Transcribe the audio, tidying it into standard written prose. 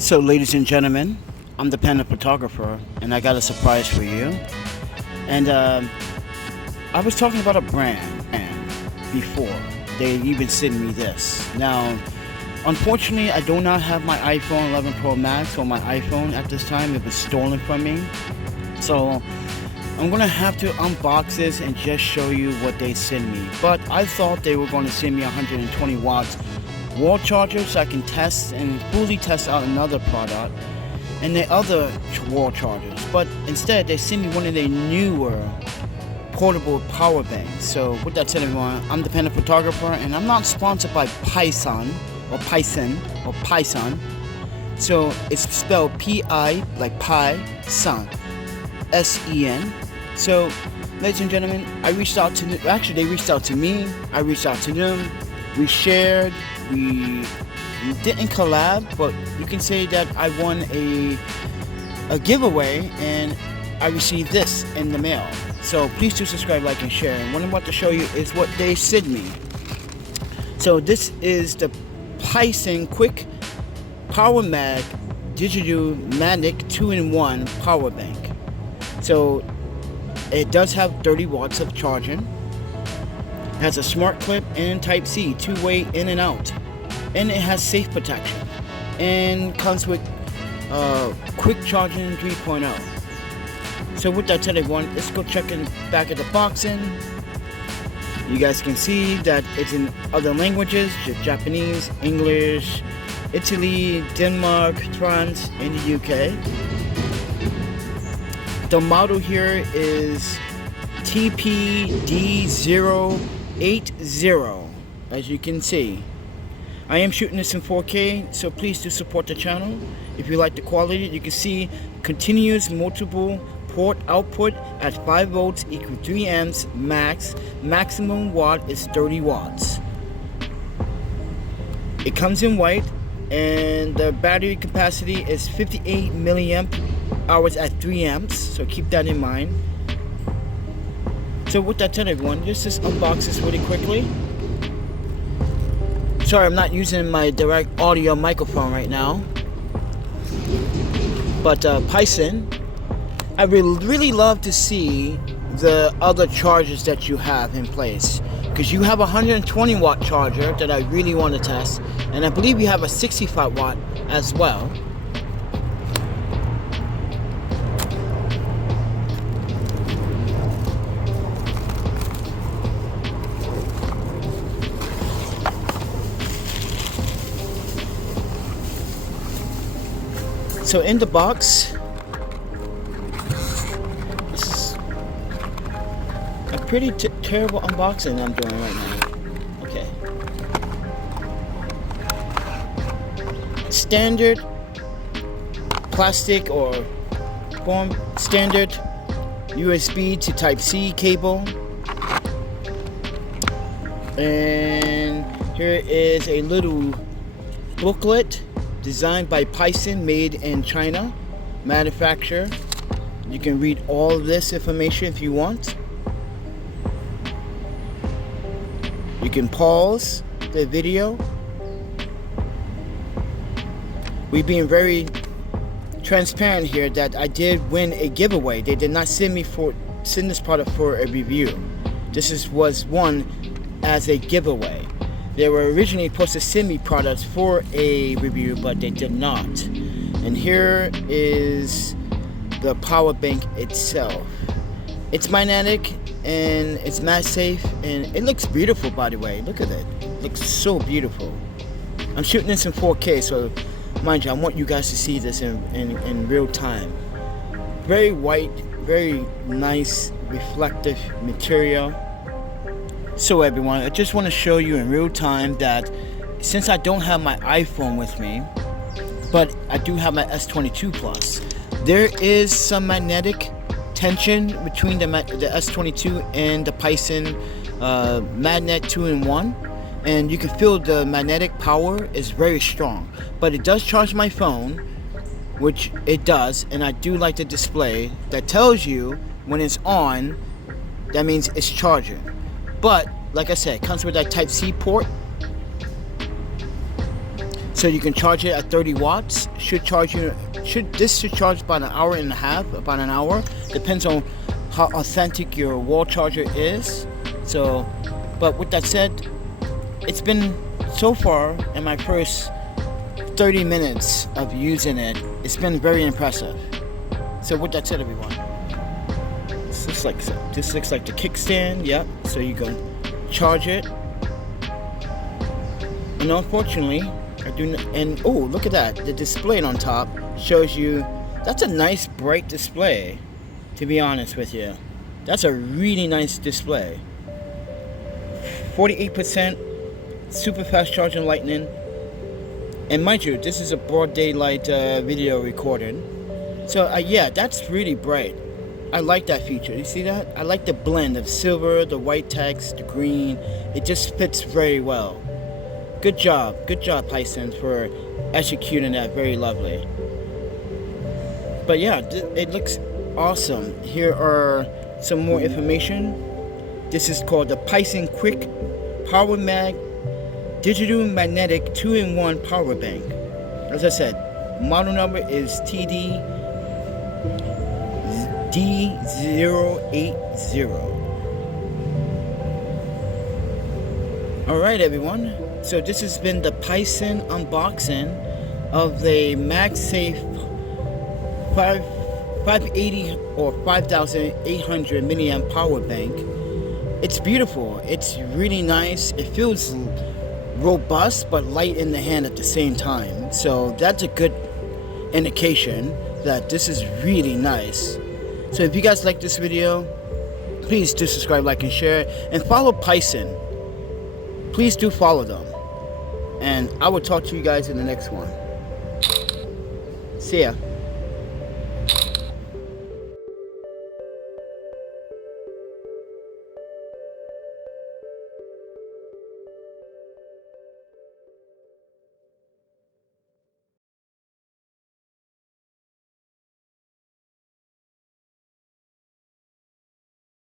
So, ladies and gentlemen, I'm the PandaPhotographer, and I got a surprise for you. And I was talking about a brand before they even sent me this. Now, unfortunately, I do not have my iPhone 11 Pro Max or my iPhone at this time. It was stolen from me. So, I'm going to have to unbox this and just show you what they sent me. But I thought they were going to send me 120 watts wall charger so I can test and fully test out another product and the other wall chargers. But instead, they sent me one of their newer portable power banks. So with that said, everyone, I'm the PandaPhotographer, and I'm not sponsored by PISEN. So it's spelled P-I like pie, sun, S-E-N. So, ladies and gentlemen, I reached out to them. Actually, they reached out to me. I reached out to them. We shared. We didn't collab, but you can say that I won a giveaway, and I received this in the mail. So please do subscribe, like, and share. And what I'm about to show you is what they sent me. So this is the PISEN Quick Power Mag Digital Magnetic 2-in-1 Power Bank. So it does have 30 watts of charging. It has a smart clip and Type-C, two-way in and out. And it has safe protection. And comes with quick charging 3.0. So with that said, everyone, let's go check in back at the boxing. You guys can see that it's in other languages, Japanese, English, Italy, Denmark, France, and the UK. The model here is TP-D080, as you can see. I am shooting this in 4K, so please do support the channel. If you like the quality, you can see continuous multiple port output at 5 volts equal 3 amps max. Maximum watt is 30 watts. It comes in white, and the battery capacity is 58 milliamp hours at 3 amps, so keep that in mind. So with that said, everyone, just unbox this really quickly. Sorry, I'm not using my direct audio microphone right now. But PISEN, I would really love to see the other chargers that you have in place, because you have a 120 watt charger that I really want to test, and I believe you have a 65 watt as well. So in the box, this is a pretty terrible unboxing I'm doing right now. Okay. Standard plastic or form standard USB to Type-C cable. And here is a little booklet designed by PISEN, made in China, manufacturer. You can read all of this information if you want. You can pause the video. We're being very transparent here that I did win a giveaway. They did not send this product for a review. This was won as a giveaway. They were originally supposed to send me products for a review, but they did not. And here is the power bank itself. It's magnetic and it's Magsafe, and it looks beautiful, by the way. Look at it. It looks so beautiful. I'm shooting this in 4K, so mind you, I want you guys to see this in real time. Very white, very nice reflective material. So everyone, I just want to show you in real time that since I don't have my iPhone with me, but I do have my S22 Plus, there is some magnetic tension between the S22 and the PISEN Magnet 2-in-1, and you can feel the magnetic power is very strong. But it does charge my phone, which it does, and I do like the display that tells you when it's on, that means it's charging. But like I said, it comes with that Type-C port. So you can charge it at 30 watts. Should charge about an hour and a half, about an hour. Depends on how authentic your wall charger is. So, but with that said, it's been so far in my first 30 minutes of using it, it's been very impressive. So with that said, everyone, this looks like the kickstand. Yep. So you can charge it. And unfortunately, oh, look at that. The display on top shows you, that's a nice bright display, to be honest with you. That's a really nice display. 48% super fast charging lightning. And mind you, this is a broad daylight video recording. So yeah, that's really bright. I like that feature. You see that? I like the blend of silver, the white text, the green. It just fits very well. Good job, PISEN, for executing that very lovely. But yeah, it looks awesome. Here are some more information. This is called the PISEN Quick Power Mag Digital Magnetic 2-in-1 Power Bank. As I said, model number is TP-D080. Alright everyone, so this has been the PISEN unboxing of the Magsafe 580 or 5800 milliamp power bank. It's beautiful, it's really nice, it feels robust but light in the hand at the same time. So that's a good indication that this is really nice. So if you guys like this video, please do subscribe, like, and share, and follow PISEN. Please do follow them. And I will talk to you guys in the next one. See ya.